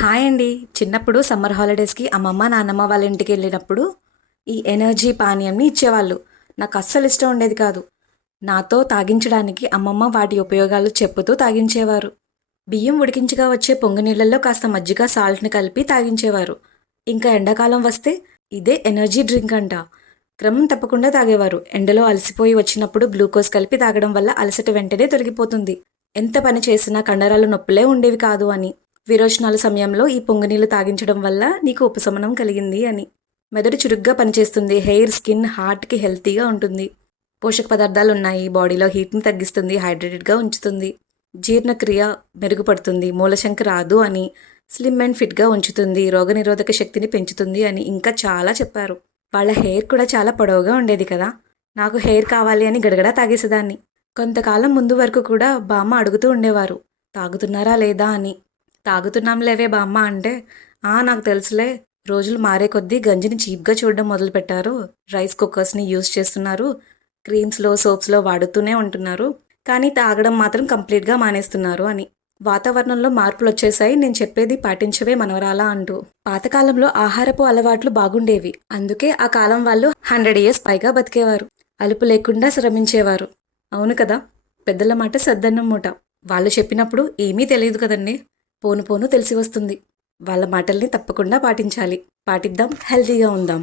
Hi అండి. చిన్నప్పుడు summer హాలిడేస్‌కి అమ్మమ్మ, నాన్నమ్మ వాళ్ళ ఇంటికి వెళ్ళినప్పుడు ఈ ఎనర్జీ పానీయంని ఇచ్చేవాళ్ళు. నాకు అస్సలు ఇష్టం ఉండేది కాదు. నాతో తాగించడానికి అమ్మమ్మ వాటి ఉపయోగాలు చెప్పుతూ తాగించేవారు. బియ్యం ఉడికించగా వచ్చే పొంగు నీళ్ళల్లో కాస్త మజ్జిగ, సాల్ట్‌ని కలిపి తాగించేవారు. ఇంకా ఎండాకాలం వస్తే ఇదే ఎనర్జీ డ్రింక్ అంట. క్రమం తప్పకుండా తాగేవారు. ఎండలో అలసిపోయి వచ్చినప్పుడు గ్లూకోజ్ కలిపి తాగడం వల్ల అలసట వెంటనే తొలగిపోతుంది. ఎంత పని చేసినా కండరాల నొప్పులే ఉండేవి కాదు అని. విరోచనాల సమయంలో ఈ పొంగునీళ్లు తాగించడం వల్ల నీకు ఉపశమనం కలిగింది అని. మెదడు చురుగ్గా పనిచేస్తుంది. హెయిర్, స్కిన్, హార్ట్‌కి హెల్తీగా ఉంటుంది. పోషక పదార్థాలు ఉన్నాయి. బాడీలో హీట్‌ని తగ్గిస్తుంది. హైడ్రేటెడ్‌గా ఉంచుతుంది. జీర్ణక్రియ మెరుగుపడుతుంది. మూలశంక రాదు అని. స్లిమ్ అండ్ ఫిట్‌గా ఉంచుతుంది. రోగనిరోధక శక్తిని పెంచుతుంది అని ఇంకా చాలా చెప్పారు. వాళ్ళ హెయిర్ కూడా చాలా పొడవుగా ఉండేది కదా! నాకు హెయిర్ కావాలి అని గడగడా తాగేసేదాన్ని. కొంతకాలం ముందు వరకు కూడా బామ్మ అడుగుతూ ఉండేవారు. తాగుతున్నారా లేదా అని. తాగుతున్నాం లేవే బామ్మ అంటే, నాకు తెలుసులే. రోజులు మారే కొద్దీ గంజిని చీప్‌గా చూడడం మొదలుపెట్టారు. రైస్ కుక్కర్స్‌ని యూజ్ చేస్తున్నారు. క్రీమ్స్‌లో, సోప్స్‌లో వాడుతూనే ఉంటున్నారు. కానీ తాగడం మాత్రం కంప్లీట్‌గా మానేస్తున్నారు అని. వాతావరణంలో మార్పులొచ్చేశాయి. నేను చెప్పేది పాటించవే మనవరాలా అంటూ. పాతకాలంలో ఆహారపు అలవాట్లు బాగుండేవి. అందుకే ఆ కాలం వాళ్ళు 100 ఇయర్స్ పైగా బతికేవారు. అలుపు లేకుండా శ్రమించేవారు. అవును కదా! పెద్దల మాట సద్దన్నం మూట. వాళ్ళు చెప్పినప్పుడు ఏమీ తెలీదు కదండీ! పోను పోను తెలిసి వస్తుంది. వాళ్ళ మాటల్ని తప్పకుండా పాటించాలి. పాటిద్దాం, హెల్తీగా ఉందాం.